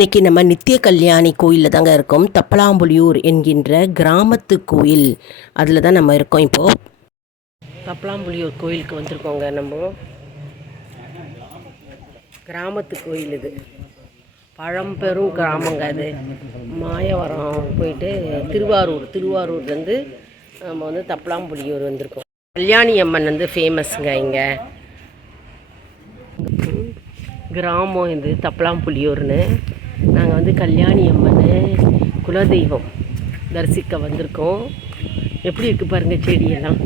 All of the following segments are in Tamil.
இன்றைக்கி நம்ம நித்திய கல்யாணி கோயிலில் தாங்க இருக்கோம். தப்பலாம்புலியூர் என்கின்ற கிராமத்து கோயில், அதில் தான் நம்ம இருக்கோம். இப்போது தப்பலாம்புலியூர் கோயிலுக்கு வந்திருக்கோங்க. நம்ம கிராமத்து கோயில், இது பழம்பெரும் கிராமங்க. அது மாயவரம் போயிட்டு திருவாரூர்லேருந்து நம்ம வந்து தப்பலாம்புலியூர் வந்திருக்கோம். கல்யாணி அம்மன் வந்து ஃபேமஸுங்க. இங்கே கிராமம் இது தப்பலாம்புலியூர்னு. நாங்கள் வந்து கல்யாணி அம்மன் குலதெய்வம் தரிசிக்க வந்திருக்கோம். எப்படி இருக்குது பாருங்கள் செடியெல்லாம்.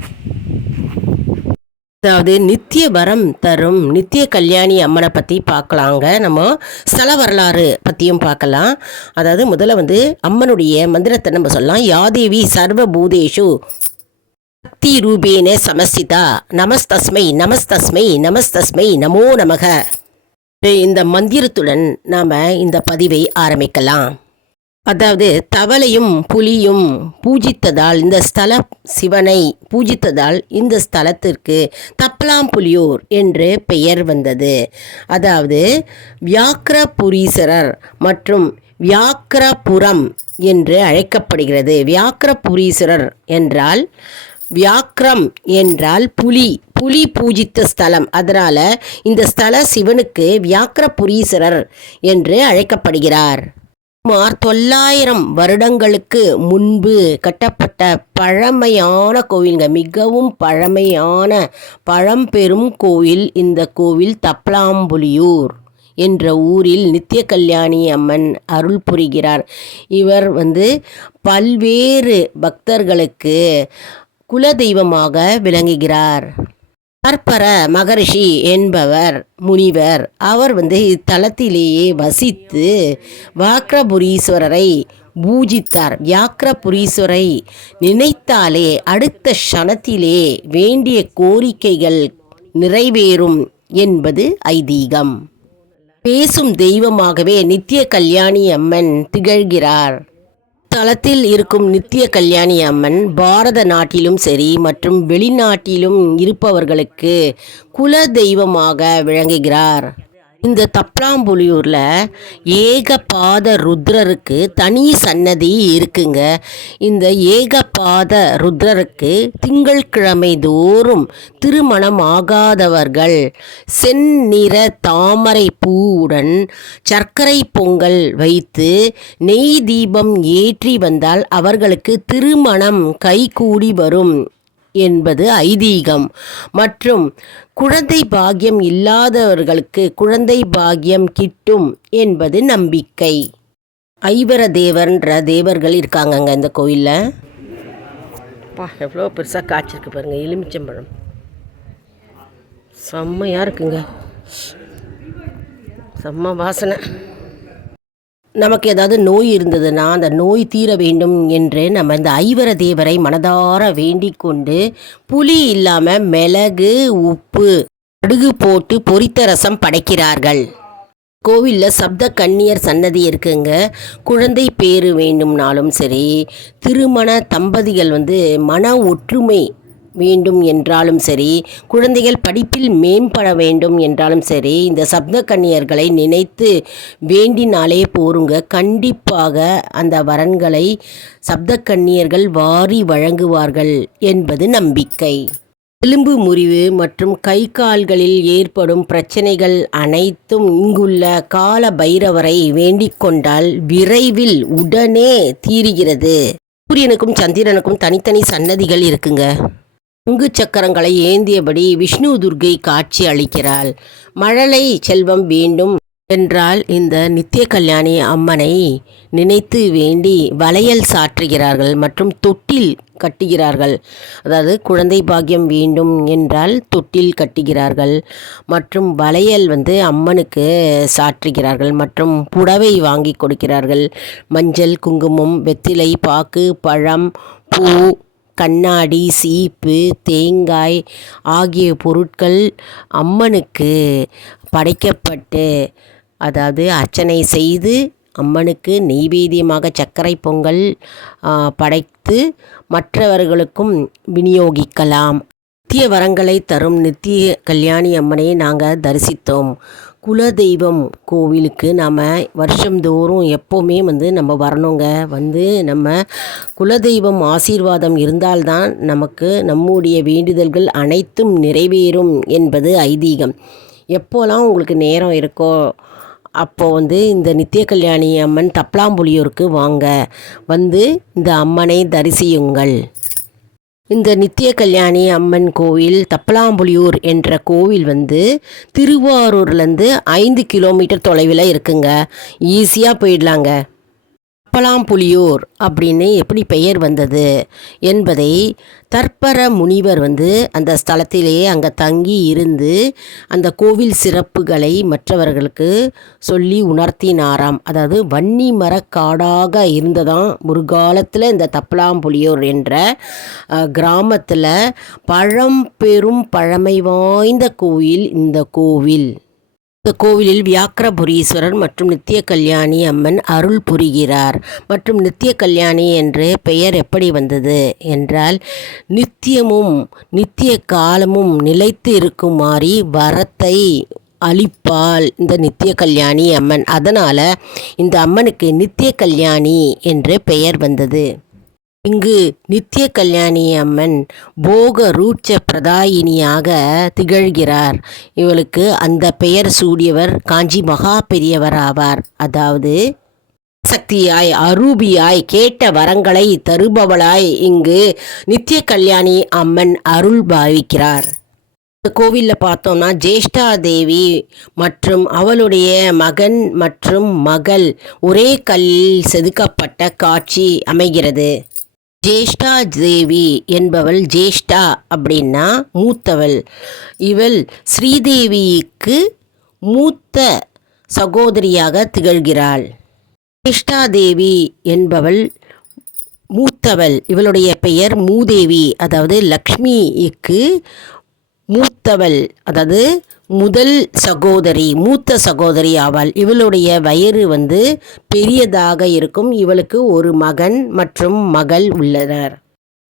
அதாவது நித்திய வரம் தரும் நித்திய கல்யாணி அம்மனை பற்றி பார்க்கலாங்க. நம்ம ஸ்தல வரலாறு பற்றியும் பார்க்கலாம். அதாவது முதல்ல வந்து அம்மனுடைய மந்திரத்தை நம்ம சொல்லலாம். யாதேவி சர்வபூதேஷு சக்தி ரூபேன சமஸ்திதா நமஸ்தஸ்மை நமஸ்தஸ்மை நமஸ்தஸ்மை நமோ நமக. இந்த மந்திரத்துடன் நாம் இந்த பதிவை ஆரம்பிக்கலாம். அதாவது தவளையும் புலியும் பூஜித்ததால், இந்த ஸ்தல சிவனை பூஜித்ததால் இந்த ஸ்தலத்திற்கு தப்பலாம்புலியூர் என்று பெயர் வந்தது. அதாவது வியாக்கிரபுரீஸ்வரர் மற்றும் வியாக்கிரபுரம் என்று அழைக்கப்படுகிறது. வியாக்கிரபுரீஸ்வரர் என்றால், வியாக்கிரம் என்றால் புலி பூஜித்த ஸ்தலம். அதனால் இந்த ஸ்தல சிவனுக்கு வியாக்கிரபுரீஸ்வரர் என்று அழைக்கப்படுகிறார். சுமார் 900 வருடங்களுக்கு முன்பு கட்டப்பட்ட பழமையான கோவில்ங்க. மிகவும் பழமையான பழம்பெரும் கோவில் இந்த கோவில். தப்பலாம்புலியூர் என்ற ஊரில் நித்திய கல்யாணி அம்மன் அருள் புரிகிறார். இவர் வந்து பல்வேறு பக்தர்களுக்கு குலதெய்வமாக விளங்குகிறார். பர்பர மகரிஷி என்பவர் முனிவர். அவர் வந்து இத்தலத்திலேயே வசித்து வியாக்கிரபுரீஸ்வரரை பூஜித்தார். வியாக்கிரபுரீஸ்வரை நினைத்தாலே அடுத்த க்ஷணத்திலே வேண்டிய கோரிக்கைகள் நிறைவேறும் என்பது ஐதீகம். பேசும் தெய்வமாகவே நித்திய கல்யாணி அம்மன் திகழ்கிறார். தலத்தில் இருக்கும் நித்திய கல்யாணி அம்மன் பாரத நாட்டிலும் சரி மற்றும் வெளிநாட்டிலும் இருப்பவர்களுக்கு குல தெய்வமாக விளங்குகிறார். இந்த தப்பலாம்புலியூரில் ஏகபாத ருத்ரருக்கு தனி சன்னதி இருக்குங்க. இந்த ஏகபாத ருத்ரருக்கு திங்கட்கிழமை தோறும் திருமணம் ஆகாதவர்கள் செந்நிற தாமரை பூவுடன் சர்க்கரை பொங்கல் வைத்து நெய் தீபம் ஏற்றி வந்தால் அவர்களுக்கு திருமணம் கைகூடி வரும் என்பது ஐதீகம். மற்றும் குழந்தை பாக்கியம் இல்லாதவர்களுக்கு குழந்தை பாக்கியம் கிட்டும் என்பது நம்பிக்கை. ஐவர தேவர்ன்ற தேவர்கள் இருக்காங்கங்க இந்த கோயிலில். எவ்வளோ பெருசாக காய்ச்சிருக்கு பாருங்கள். எலுமிச்சம்பழம் செம்மையாக இருக்குங்க. செம்ம வாசனை. நமக்கு ஏதாவது நோய் இருந்ததுன்னா அந்த நோய் தீர வேண்டும் என்று நம்ம இந்த ஐவர தேவரை மனதார வேண்டிக் கொண்டு புளி இல்லாமல் மிளகு உப்பு கடுகு போட்டு பொரித்த ரசம் படைக்கிறார்கள். கோவிலில் சப்த கன்னியர் சன்னதி இருக்குங்க. குழந்தை பேறு வேண்டும்னாலும் சரி, திருமண தம்பதிகள் வந்து மன ஒற்றுமை வேண்டும் என்றாலும் சரி, குழந்தைகள் படிப்பில் மேம்பட வேண்டும் என்றாலும் சரி, இந்த சப்த கன்னியர்களை நினைத்து வேண்டினாலே போருங்க. கண்டிப்பாக அந்த வரன்களை சப்த கன்னியர்கள் வாரி வழங்குவார்கள் என்பது நம்பிக்கை. எலும்பு முறிவு மற்றும் கை கால்களில் ஏற்படும் பிரச்சனைகள் அனைத்தும் இங்குள்ள கால பைரவரை வேண்டிக் கொண்டால் விரைவில் உடனே தீருகிறது. சூரியனுக்கும் சந்திரனுக்கும் தனித்தனி சன்னதிகள் இருக்குங்க. பங்கு சக்கரங்களை ஏந்தியபடி விஷ்ணு துர்க்கை காட்சி அளிக்கிறாள். மழலை செல்வம் வேண்டும் என்றால் இந்த நித்திய கல்யாணி அம்மனை நினைத்து வேண்டி வளையல் சாற்றுகிறார்கள் மற்றும் தொட்டில் கட்டுகிறார்கள். அதாவது குழந்தை பாக்கியம் வேண்டும் என்றால் தொட்டில் கட்டுகிறார்கள் மற்றும் வளையல் வந்து அம்மனுக்கு சாற்றுகிறார்கள் மற்றும் புடவை வாங்கி கொடுக்கிறார்கள். மஞ்சள், குங்குமம், வெத்திலை பாக்கு, பழம், பூ, கண்ணாடி, சீப்பு, தேங்காய் ஆகிய பொருட்கள் அம்மனுக்கு படைக்கப்பட்டு, அதாவது அர்ச்சனை செய்து அம்மனுக்கு நெய்வேத்தியமாக சர்க்கரை பொங்கல் படைத்து மற்றவர்களுக்கும் விநியோகிக்கலாம். நித்திய வரங்களை தரும் நித்திய கல்யாணி அம்மனை நாங்கள் தரிசித்தோம். குலதெய்வம் கோவிலுக்கு நாம் வருஷந்தோறும் எப்போவுமே நம்ம வரணுங்க. நம்ம குலதெய்வம் ஆசீர்வாதம் இருந்தால்தான் நமக்கு நம்முடைய வேண்டுதல்கள் அனைத்தும் நிறைவேறும் என்பது ஐதீகம். எப்போலாம் உங்களுக்கு நேரம் இருக்கோ அப்போது இந்த நித்திய கல்யாணி அம்மன் தப்பலாம்புலியூருக்கு வாங்க, இந்த அம்மனை தரிசியுங்கள். இந்த நித்திய கல்யாணி அம்மன் கோவில் தப்பலாம்புலியூர் என்ற கோவில் திருவாரூர்லேருந்து 5 கிலோமீட்டர் தொலைவில் இருக்குங்க. ஈஸியாக போயிடலாங்க. தப்பலாம்புலியூர் அப்படின்னு எப்படி பெயர் வந்தது என்பதை தற்பர முனிவர் அந்த ஸ்தலத்திலேயே அங்கே தங்கி இருந்து அந்த கோவில் சிறப்புகளை மற்றவர்களுக்கு சொல்லி உணர்த்தினாராம். அதாவது வன்னி மரக்காடாக இருந்ததாம் ஒரு காலத்தில் இந்த தப்பலாம்புலியூர் என்ற கிராமத்தில். பழம்பெரும் பழமை வாய்ந்த கோவில் இந்த கோவில். இந்த கோவிலில் வியாக்கிரபுரீஸ்வரர் மற்றும் நித்திய கல்யாணி அம்மன் அருள் புரிகிறார். மற்றும் நித்திய கல்யாணி என்று பெயர் எப்படி வந்தது என்றால், நித்தியமும் நித்திய காலமும் நிலைத்து இருக்குமாறி வரத்தை அளிப்பாள் இந்த நித்திய கல்யாணி அம்மன். அதனால் இந்த அம்மனுக்கு நித்திய கல்யாணி என்று பெயர் வந்தது. இங்கு நித்திய கல்யாணி அம்மன் போக ரூட்ச பிரதாயினியாக திகழ்கிறார். இவளுக்கு அந்த பெயர் சூடியவர் காஞ்சி மகா பெரியவர் ஆவார். அதாவது சக்தியாய் அரூபியாய் கேட்ட வரங்களை தருபவளாய் இங்கு நித்திய கல்யாணி அம்மன் அருள் பாவிக்கிறார். இந்த கோவிலில் பார்த்தோம்னா ஜேஷ்டா தேவி மற்றும் அவளுடைய மகன் மற்றும் மகள் ஒரே கல்லில் செதுக்கப்பட்ட காட்சி அமைகிறது. ஜேஷ்டா தேவி என்பவள், ஜேஷ்டா அப்படின்னா மூத்தவள். இவள் ஸ்ரீதேவிக்கு மூத்த சகோதரியாக திகழ்கிறாள். ஜேஷ்டா தேவி என்பவள் மூத்தவள். இவளுடைய பெயர் மூதேவி, அதாவது லக்ஷ்மிக்கு மூத்தவள், அதாவது முதல் சகோதரி, மூத்த சகோதரி ஆவாள். இவளுடைய வயறு பெரியதாக இருக்கும். இவளுக்கு ஒரு மகன் மற்றும் மகள் உள்ளனர்.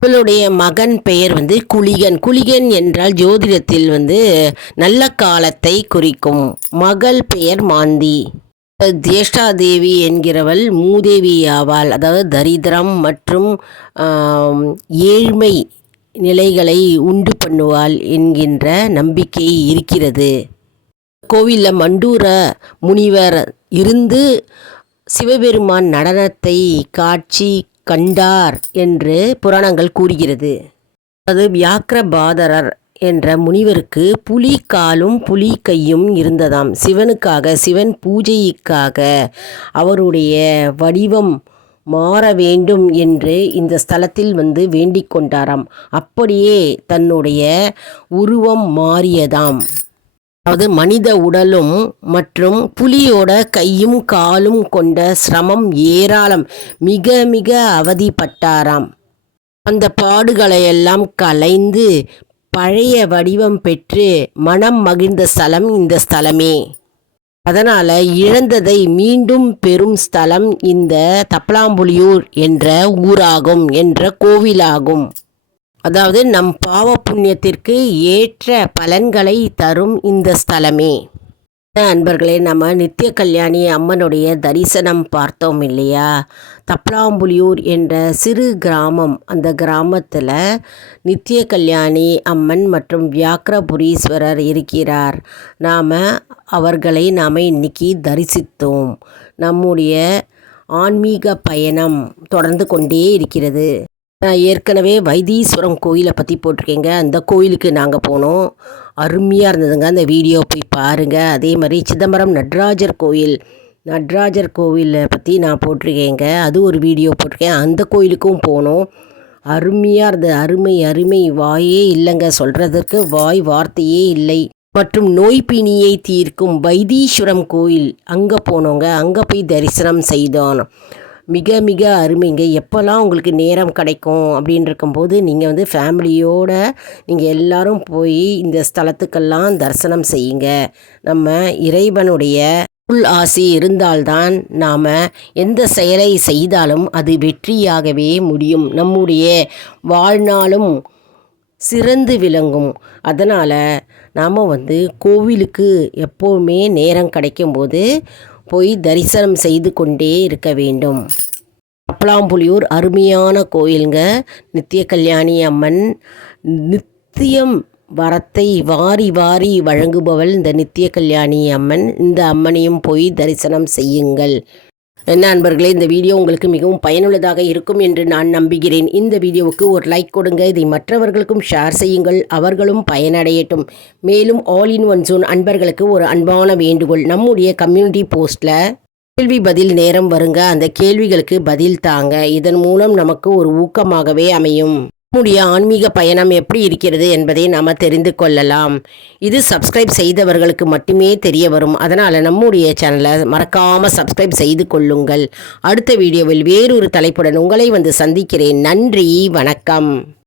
இவளுடைய மகன் பெயர் குளிகன். குளிகன் என்றால் ஜோதிடத்தில் நல்ல காலத்தை குறிக்கும். மகள் பெயர் மாந்தி. ஜேஷ்டா தேவி என்கிறவள் மூதேவி ஆவாள். அதாவது தரித்திரம் மற்றும் ஏழ்மை நிலைகளை உண்டு பண்ணுவாள் என்கின்ற நம்பிக்கை இருக்கிறது. கோவிலில் மண்டூர முனிவர் இருந்து சிவபெருமான் நடனத்தை காட்சி கண்டார் என்று புராணங்கள் கூறுகிறது. அது வியாக்கிரபாதரர் என்ற முனிவருக்கு புலி காலும் புலி கையும் இருந்ததாம். சிவன் பூஜைக்காக அவருடைய வடிவம் மாற வேண்டும் என்று இந்த ஸ்தலத்தில் வேண்டிக் கொண்டாராம். அப்படியே தன்னுடைய உருவம் மாறியதாம். அதாவது மனித உடலும் மற்றும் புலியோட கையும் காலும் கொண்ட சிரமம் ஏராளம். மிக மிக அவதிப்பட்டாராம். அந்த பாடுகளையெல்லாம் களைந்து பழைய வடிவம் பெற்று மனம் மகிழ்ந்த ஸ்தலம் இந்த ஸ்தலமே. அதனால் இழந்ததை மீண்டும் பெறும் ஸ்தலம் இந்த தப்பலாம்புலியூர் என்ற ஊராகும், என்ற கோவிலாகும். அதாவது நம் பாவ புண்ணியத்திற்கு ஏற்ற பலன்களை தரும் இந்த ஸ்தலமே. அன்பர்களே, நம்ம நித்திய கல்யாணி அம்மனுடைய தரிசனம் பார்த்தோம் இல்லையா? தப்பலாம்புலியூர் என்ற சிறு கிராமம். அந்த கிராமத்தில் நித்திய கல்யாணி அம்மன் மற்றும் வியாக்கிரபுரீஸ்வரர் இருக்கிறார். அவர்களை நாம் இன்னைக்கு தரிசித்தோம். நம்முடைய ஆன்மீக பயணம் தொடர்ந்து கொண்டே இருக்கிறது. நான் ஏற்கனவே வைத்தீஸ்வரம் கோயிலை பற்றி போட்டிருக்கேங்க. அந்த கோயிலுக்கு நாங்கள் போனோம். அருமையாக இருந்ததுங்க. அந்த வீடியோ போய் பாருங்கள். அதே மாதிரி சிதம்பரம் நடராஜர் கோவிலை பற்றி நான் போட்டிருக்கேங்க. அது ஒரு வீடியோ போட்டிருக்கேன். அந்த கோயிலுக்கும் போனோம். அருமையாக இருந்தது. அருமை வாயே இல்லைங்க, சொல்கிறதுக்கு வார்த்தையே இல்லை. மற்றும் நோய்பிணியை தீர்க்கும் வைத்தீஸ்வரம் கோயில், அங்கே போனோங்க. அங்கே போய் தரிசனம் செய்தோம். மிக மிக அருமைங்க. எப்போல்லாம் உங்களுக்கு நேரம் கிடைக்கும் அப்படின்னு இருக்கும்போது நீங்கள் ஃபேமிலியோடு நீங்கள் எல்லோரும் போய் இந்த ஸ்தலத்துக்கெல்லாம் தரிசனம் செய்யுங்க. நம்ம இறைவனுடைய ஆசி இருந்தால்தான் நாம் எந்த செயலை செய்தாலும் அது வெற்றியாகவே முடியும். நம்முடைய வாழ்நாளும் சிறந்து விளங்கும். அதனால் நாம் கோவிலுக்கு எப்போவுமே நேரம் கிடைக்கும்போது போய் தரிசனம் செய்து கொண்டே இருக்க வேண்டும். அப்பலாம்புலியூர் அருமையான கோயிலுங்க. நித்திய கல்யாணி அம்மன் நித்தியம் வரத்தை வாரி வாரி வழங்குபவள் இந்த நித்திய கல்யாணி அம்மன். இந்த அம்மனையும் போய் தரிசனம் செய்யுங்கள். என்ன அன்பர்களே, இந்த வீடியோ உங்களுக்கு மிகவும் பயனுள்ளதாக இருக்கும் என்று நான் நம்புகிறேன். இந்த வீடியோவுக்கு ஒரு லைக் கொடுங்க. இதை மற்றவர்களுக்கும் ஷேர் செய்யுங்கள், அவர்களும் பயனடையட்டும். மேலும் ஆல் இன் ஒன் ஜோன் அன்பர்களுக்கு ஒரு அன்பான வேண்டுகோள். நம்முடைய கம்யூனிட்டி போஸ்ட்டில் கேள்வி பதில் நேரம் வருங்க. அந்த கேள்விகளுக்கு பதில் தாங்க. இதன் மூலம் நமக்கு ஒரு ஊக்கமாகவே அமையும். நம்முடைய ஆன்மீக பயணம் எப்படி இருக்கிறது என்பதை நாம் தெரிந்து கொள்ளலாம். இது சப்ஸ்கிரைப் செய்தவர்களுக்கு மட்டுமே தெரிய வரும். அதனால் நம்முடைய சேனலை மறக்காமல் சப்ஸ்கிரைப் செய்து கொள்ளுங்கள். அடுத்த வீடியோவில் வேறொரு தலைப்புடன் உங்களை சந்திக்கிறேன். நன்றி, வணக்கம்.